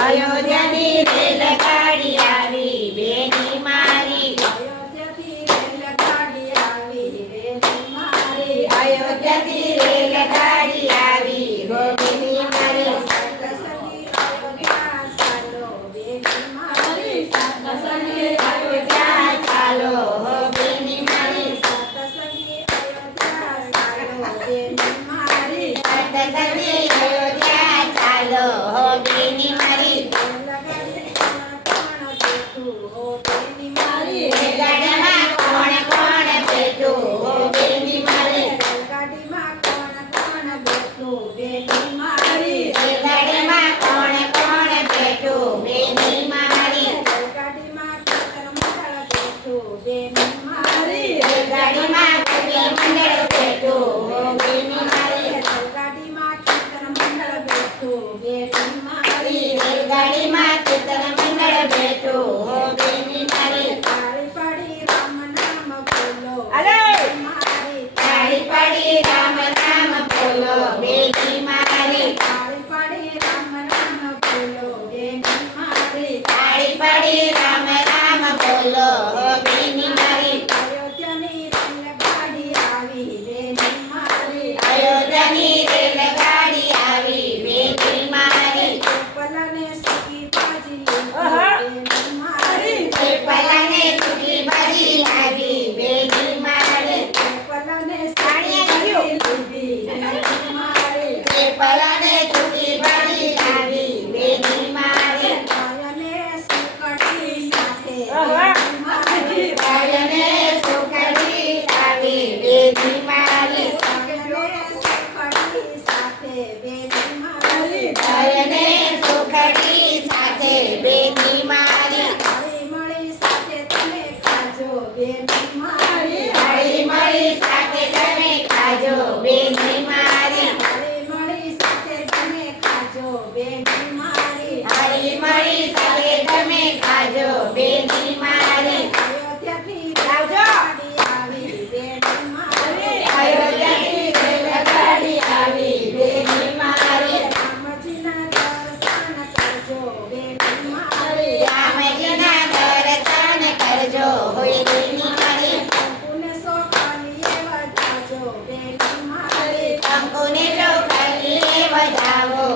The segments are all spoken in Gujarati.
અયોધ્યાની રેલગાડી આવી બેની મારી અયોધ્યાથી રેલગાડી આવી હો બેની મારી સતસંગી અયોધ્યા ચાલો હો બેની મારી સતસંગી અયોધ્યા ચાલો હો બેની મારી રેલગાડીમાં કોણ કોણ બેઠું હો બેની મારી રેલગાડીમાં કોણ કોણ બેઠું બેની મારી રેલગાડીમાં કવિ મંડળ બેઠું હો બેની મારી રેલગાડીમાં કીર્તન મંડળ બેઠું હો બેની મારી તાળી પાડી રામ નામ બોલો તાળી પાડી રામ નામ બોલો બેની મારી તાળી પાડી રામ નામ બોલો બેની મારી તાળી પાડી રામ નામ બોલો હો બેની મારી અયોધ્યાની રેલગાડી આવી બેની મારી પલાને સુખી ભાજી લાવી બેની મારી પલાને સુખી ભાજી લાવી બેની મારી ભાઈને સુખડી લાવી બેની મારી ભાઈને સુખડી સાથે બેની મારી હળી મળી સાથે તમે ખાજો બેની મારી હળી મળી સાથે તમે ખાજો બેની મારી હળી મળી સાથે તમે ખાજો બેની મારી હળી મળી સાથે તમે ખાજો બેની મારી અયોધ્યાથી રેલગાડી આવી બેની મારી અયોધ્યાથી રેલગાડી આવી બેની મારી રામજીના દર્શન કરજો બેની મારી રામજીના દર્શન કરજો હોય બેની મારી કંકુને સોખલીએ વધાજો બેની મારી કંકુને સોખલીએ વધાવો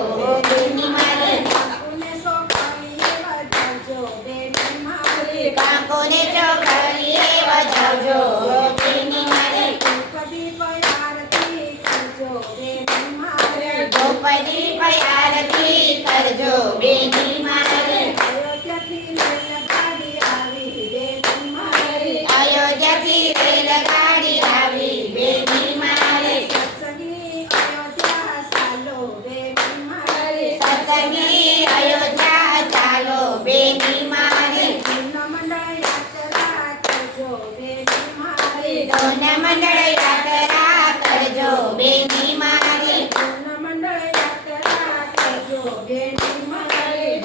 બેની મારી કંકુને સોખલીએ વધાજો બેની મારી કંકુને સોખલીએ વધાવજો બેની મારી દ્રૌપદી પર આરતી કરજો બેની મારી દ્રૌપદી પર આરતી કરજો બેની મારી અયોધ્યાથી રેલગાડી આવી બેની મારી અયોધ્યાથી રેલગાડી આવી બેની મારી સત્સંગી અયોધ્યા ચાલો બેની મારી સત્સંગી અયોધ્યા ચાલો બેની મારી મંડળ યાત્રા કરજો બેની મારી મંડળ યાત્રા કરજો બેની મારી મંડળ યાત્રા કરજો બેની મારી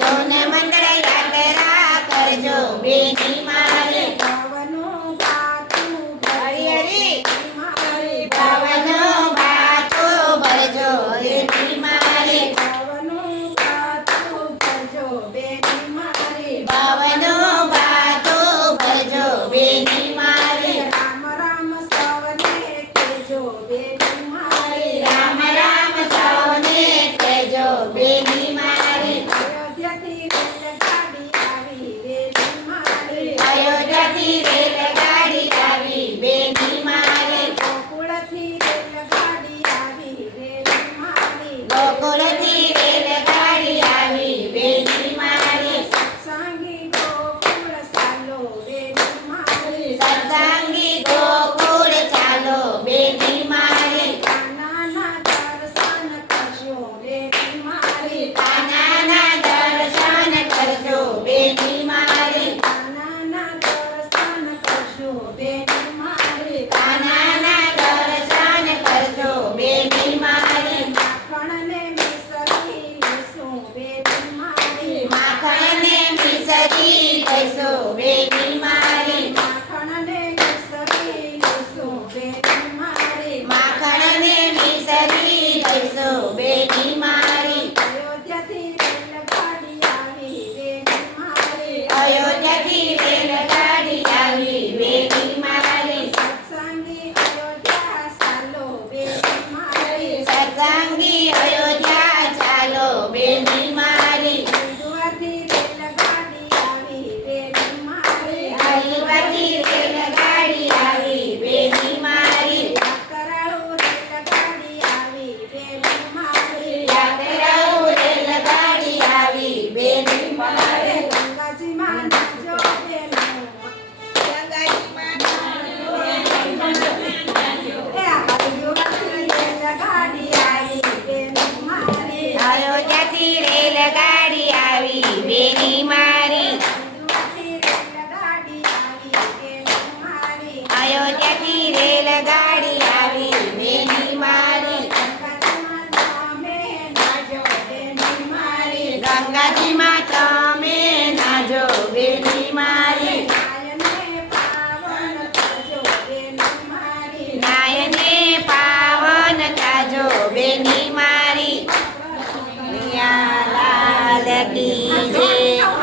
મંડળ યાત્રા કરજો બેની મારી ભાવનું બાતું હરી મારી ભાવનું બાતું ભરજો બેની મારી ભાવનું બાતું ભરજો બેની મારી ભાવનું બાતું ભરજો બેની મારી રામ રામ સૌને કહેજો બેની મારી રામ રામ સૌને કહેજો બેની મારી અયોધ્યાથી ગંગાજીમાં તમે નાજો બેની મારી નાયને પાવન થજો બેની મારી નાયને પાવન થાજો બેની મારી